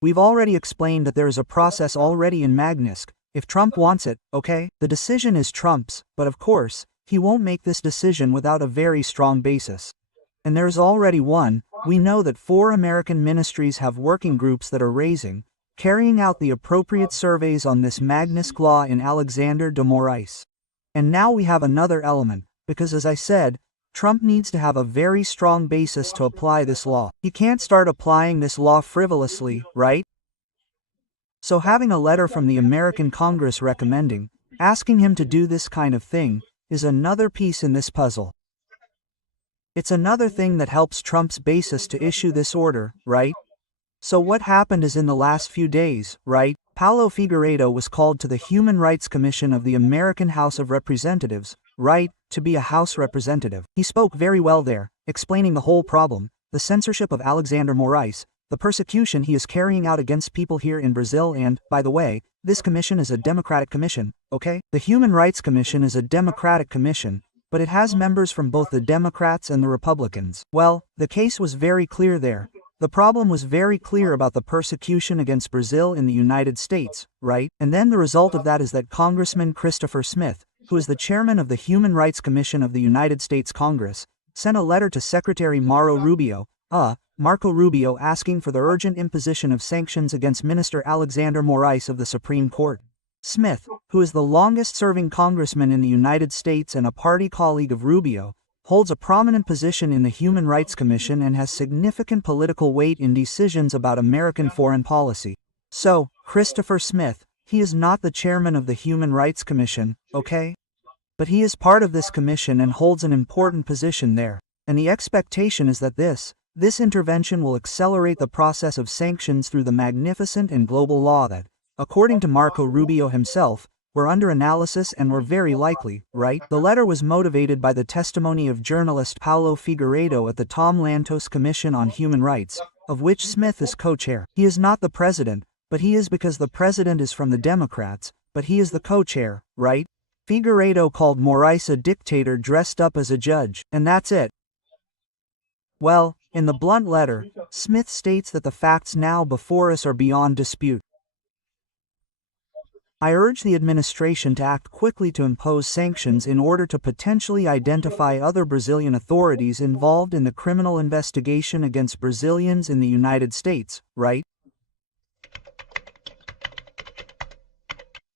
We've already explained that there is a process already in Magnitsk. If Trump wants it, okay? The decision is Trump's, but of course, he won't make this decision without a very strong basis. And there's already one. We know that 4 American ministries have working groups that are carrying out the appropriate surveys on this Magnitsk law in Alexandre de Moraes. And now we have another element, because as I said, Trump needs to have a very strong basis to apply this law. He can't start applying this law frivolously, right? So having a letter from the American Congress asking him to do this kind of thing, is another piece in this puzzle. It's another thing that helps Trump's basis to issue this order, right? So what happened is in the last few days, right? Paulo Figueiredo was called to the Human Rights Commission of the American House of Representatives, right, to be a House representative. He spoke very well there, explaining the whole problem, the censorship of Alexandre Moraes, the persecution he is carrying out against people here in Brazil and, by the way, this commission is a democratic commission, okay? The Human Rights Commission is a democratic commission, but it has members from both the Democrats and the Republicans. Well, the case was very clear there. The problem was very clear about the persecution against Brazil in the United States, right? And then the result of that is that Congressman Christopher Smith, who is the chairman of the Human Rights Commission of the United States Congress, sent a letter to Secretary Marco Rubio asking for the urgent imposition of sanctions against Minister Alexandre Moraes of the Supreme Court. Smith, who is the longest-serving congressman in the United States and a party colleague of Rubio, holds a prominent position in the Human Rights Commission and has significant political weight in decisions about American foreign policy. So, Christopher Smith, he is not the chairman of the Human Rights Commission, okay? But he is part of this commission and holds an important position there. And the expectation is that this intervention will accelerate the process of sanctions through the magnificent and global law that, according to Marco Rubio himself, were under analysis and were very likely, right? The letter was motivated by the testimony of journalist Paulo Figueiredo at the Tom Lantos Commission on Human Rights, of which Smith is co-chair. He is not the president, but he is because the president is from the Democrats, but he is the co-chair, right? Figueiredo called Moraes a dictator dressed up as a judge, and that's it. Well, in the blunt letter, Smith states that the facts now before us are beyond dispute. I urge the administration to act quickly to impose sanctions in order to potentially identify other Brazilian authorities involved in the criminal investigation against Brazilians in the United States, right?